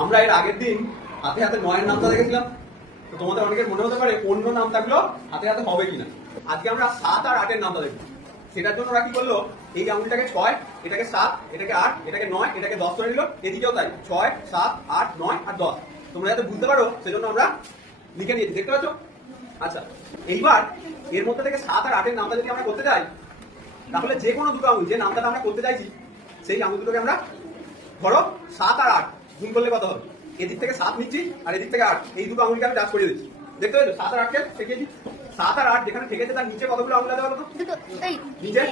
আমরা এর আগের দিন হাতে হাতে 9 এর নামটা দেখেছিলাম। তো তোমাদের অনেকের মনে হতে পারে অন্য নাম থাকলেও হাতে হাতে হবে কিনা। আজকে আমরা 7 আর 8 এর নামটা দেখব। সেটার জন্য ওরা কি করলো, এই আঙুলটাকে 6, এটাকে 7, এটাকে 8, এটাকে 9, এটাকে 10 করে নিল। এদিকেও তাই 6, 7, 8, 9 আর 10। তোমরা যাতে বুঝতে পারো সেজন্য আমরা লিখে নিয়েছি, দেখতে পাচ্ছ? আচ্ছা, এইবার এর মধ্যে থেকে 7 আর 8 এর নামটা যদি আমরা করতে যাই, তাহলে যে কোনো দুটো আঙুল, যে নামটা আমরা করতে চাইছি সেই আঙুল দুটোকে আমরা ধরো 7 আর 8 গুণ করলে কত হবে? এদিক থেকে 7 নিচ্ছি আর এদিক থেকে 8, এই দুটো আঙুলকে আমি টাচ করিয়ে দিচ্ছি। দেখতে পাচ্ছ 7 আর 8 কে ঠেকেছি। 7 আর 8 যেখানে ঠেকেছে তার নিচে কতগুলো আঙুল আছে বলো তো? নিচে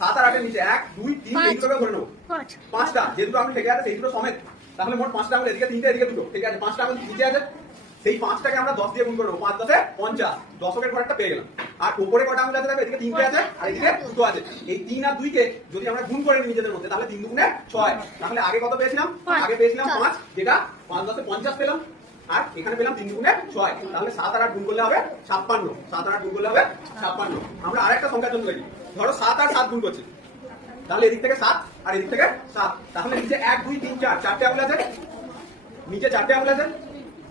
7 আর 8 এর নিচে 1, 2, 3 এই দুটোকে ধরে নেবো। 5টা, যে দুটো আঙুল ঠেকে আছে সেই দুটো সমেত। তাহলে মোট 5টা আঙুল, এদিকে 3টে এদিকে 2টো, ঠিক আছে? 5টা আঙুল নিচে আছে, সেই 5টাকে আমরা 10 দিয়ে গুণ করবো। 5 10 এ 50, দশকের ঘর একটা পেয়ে গেলাম। আর উপরে কটা আঙুল আছে দেখো, এদিকে 3টে আছে আর এদিকে 2টো আছে। এই 3 আর 2 কে যদি আমরা গুণ করে নিই নিজেদের মধ্যে, তাহলে 3 দুগুণে 6। তাহলে আগে কত পেয়েছিলাম? আগে পেয়েছিলাম 5, যেটা 5 10 এ 50 পেলাম। আর এখানে পেলাম 3 দুগুণে 6। তাহলে 7 আর 8 গুণ করলে হবে 56। 7 আর 8 গুণ করলে হবে 56। আমরা আরেকটা সংখ্যার জন্য দেখি, ধরো 7 আর 7 গুণ করছি, তাহলে এদিক থেকে 7 আর এদিক থেকে 7। তাহলে নিচে 1 2 3 4, 4টে আঙুল আছে, নিচে 4টে আঙুল আছে।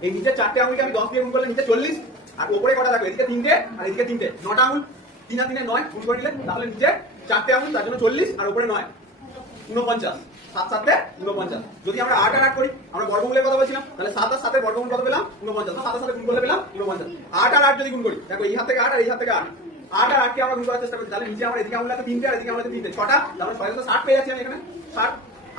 এই নিচে 4টে আঙুলকে আমি 10 দিয়ে গুণ করলে নিচে 40। আর উপরে কটা থাকবে? এদিকে 3টে আর এদিকে 3টে, 9টা আঙুল। 3 আর 3 এ 9 গুণ করে নিলে তাহলে নিচে 4টে আঙুল, তার জন্য 40 আর উপরে 9, 49। 7 7 এ 49। যদি আমরা 8 আর 8 করি, আমরা বর্গমূলের কথা বলছিলাম, তাহলে 7 আর 7 এর বর্গমূল কত পেলাম? 49। তো 7 আর 7 গুণ করলে পেলাম 49। 8 আর 8 যদি গুণ করি, দেখো এই হাত থেকে 8 আর এই হাত থেকে 8, 8 আর 8 কে আমরা গুণ করার চেষ্টা করছি, তাহলে নিচে আমার এদিকে আঙুল আছে 3টে আর এদিকে আঙুল আছে 3টে, 6টা। তাহলে 6 × 60 পেয়ে যাচ্ছি আমি এখানে। 60,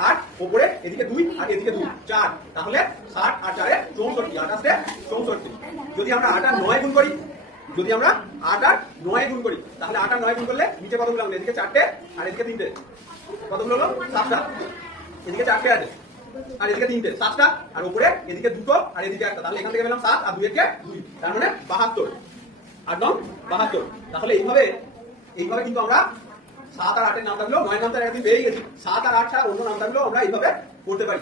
8 উপরে এদিকে 2 আর এদিকে 2, 4। তাহলে 60 আর 4 এ 64, 28 এ 64। যদি আমরা 8 আর 9 গুণ করি, যদি আমরা 8 আর 9 গুণ করি, তাহলে 8 আর 9 গুণ করলে নিচে কতগুলো আঙুল? এদিকে 4টে আর এদিকে 3টে, কতগুলো হলো? 7টা। এদিকে 4টে আছে আর এদিকে 3টে, 7টা। আর উপরে এদিকে 2টো আর এদিকে 1টা, তাহলে এখান থেকে পেলাম 7 আর 2 এর কে 2, তার মানে 72। 8 9 72। তাহলে এইভাবে কিন্তু আমরা 7 আর 8 এর নাম থাকলেও 9 নামটা একদিন পেয়ে গেছি। 7 আর 8 ছাড়া অন্য নাম থাকলেও আমরা এইভাবে করতে পারি।